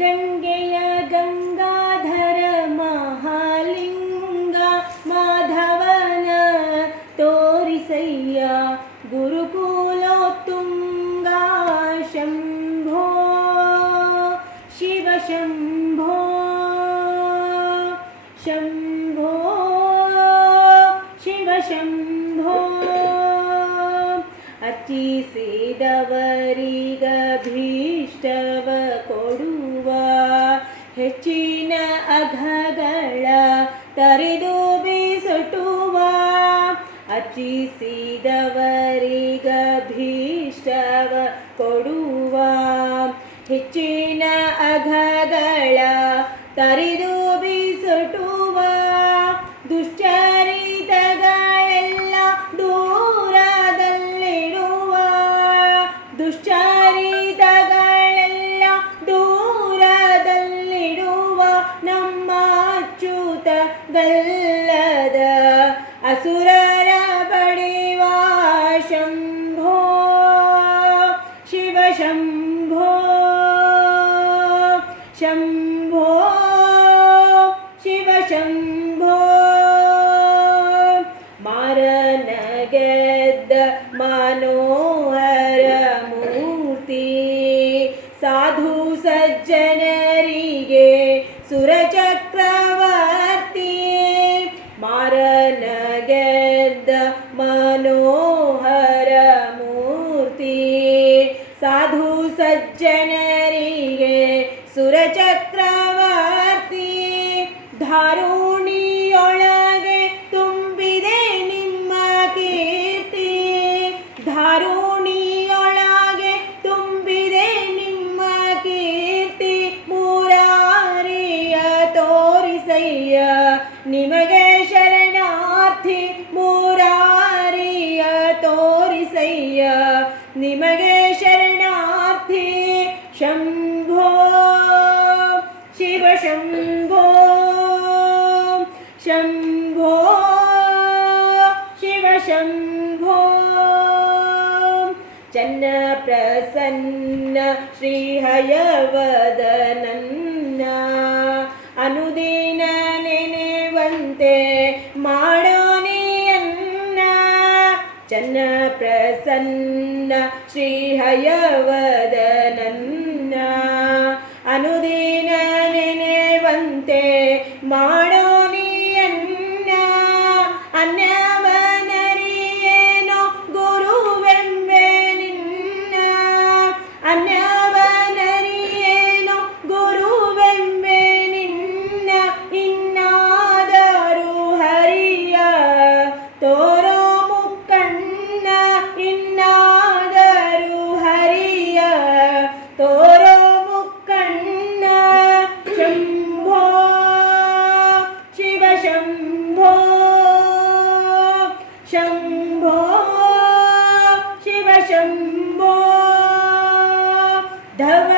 ಗಂಗೆಯ ಗಂಗಾಧರ ಮಹಾಲಿಂಗ ಮಾಧವನ ತೋರಿಸಯ್ಯ ಗುರುಕುಲೋತ್ತುಂಗ ಶಂಭೋ ಶಿವ ಶಂಭೋ ಶಂಭೋ ಶಿವ ಶಂಭೋ ಅರ್ಚಿಸಿದವರಿಗಭೀಷ್ಟವ ಕೊಡುವ ಹೆಚ್ಚಿನ ಅಘಗಳ ತರಿದು ಬಿಸುಟುವ ಅರ್ಚಿಸಿದವರಿಗಭೀಷ್ಟವ ಕೊಡುವ ಹೆಚ್ಚಿನ ಅಘಗಳ ತರಿದು ಬಿಸುಟುವ ದುಶ್ಚರಿತಗಳೆಲ್ಲ ದೂರದಲ್ಲಿಡುವ ದುಶ್ಚರಿತಗಳೆಲ್ಲ ದೂರದಲ್ಲಿಡುವ ನಮ್ಮ ಅಚ್ಯುತ ಗಲ್ಲದ ಅಸುರರ ಬಡಿವ ಶಂಭೋ ಶಿವ ಶಂಭೋ ಶಂಭೋ ಶಿವ ಶಂಭೋ ಮಾರನ ಗೆದ್ದ ಮನೋಹರ ಮೂರ್ತಿ ಸಾಧು ಸಜ್ಜನರಿಗೆ ಸುರಚಕ್ರವರ್ತಿ ಮಾರನ ಗೆದ್ದ ಮನೋಹರ ಮೂರ್ತಿ ಸಾಧು ಸಜ್ಜನರಿಗೆ ಸುರಚಕ್ರವರ್ತಿ ಧಾರುಣಿಯೊಳಗೆ ತುಂಬಿದೆ ನಿಮ್ಮ ಕೀರ್ತಿ ಧಾರುಣಿಯೊಳಗೆ ತುಂಬಿದೆ ನಿಮ್ಮ ಕೀರ್ತಿ ಮುರಾರಿಯ ತೋರಿಸಯ್ಯ ನಿಮಗೆ ಶರಣಾರ್ಥಿ ಮುರಾರಿಯ ತೋರಿಸಯ್ಯ ನಿಮಗೆ ಶರಣಾರ್ಥಿ ಶಂಭೋ ಶಿವ ಶಂಭೋ ಶಂಭೋ ಶಿವ ಶಂಭೋ ಚನ್ನ ಪ್ರಸನ್ನ ಶ್ರೀ ಹಯವದನನ್ನ ಅನುದಿನ ನೆನೆವಂತೆ ಮಾಡೋನಿಯನ್ನ ಚನ್ನ ಪ್ರಸನ್ನ ಶ್ರೀ ಹಯವದನನ್ನ ಅನುದಿನ ನೆನೆವಂತೆ ಮಾಡೋನಿಯನ್ನ ಅನ್ಯವನರಿಯೇನೋ ಗುರುವೆಂಬೆ ನಿನ್ನ ಅನ್ಯವನರಿಯೇನೋ ಗುರುವೆಂಬೆ ನಿನ್ನ ಇನ್ನಾದರೂ ಹರಿಯ ತೋರೋ ಮುಕ್ಕಣ್ಣ ಇನ್ನಾದರೂ ಹರಿಯ ತೋರೋ ಮುಕ್ಕಣ್ಣ ಶಂಭೋ ಶಿವ ಶಂಭೋ ಶಂಭೋ ಶಿವ ಶಂಭೋ ಧವ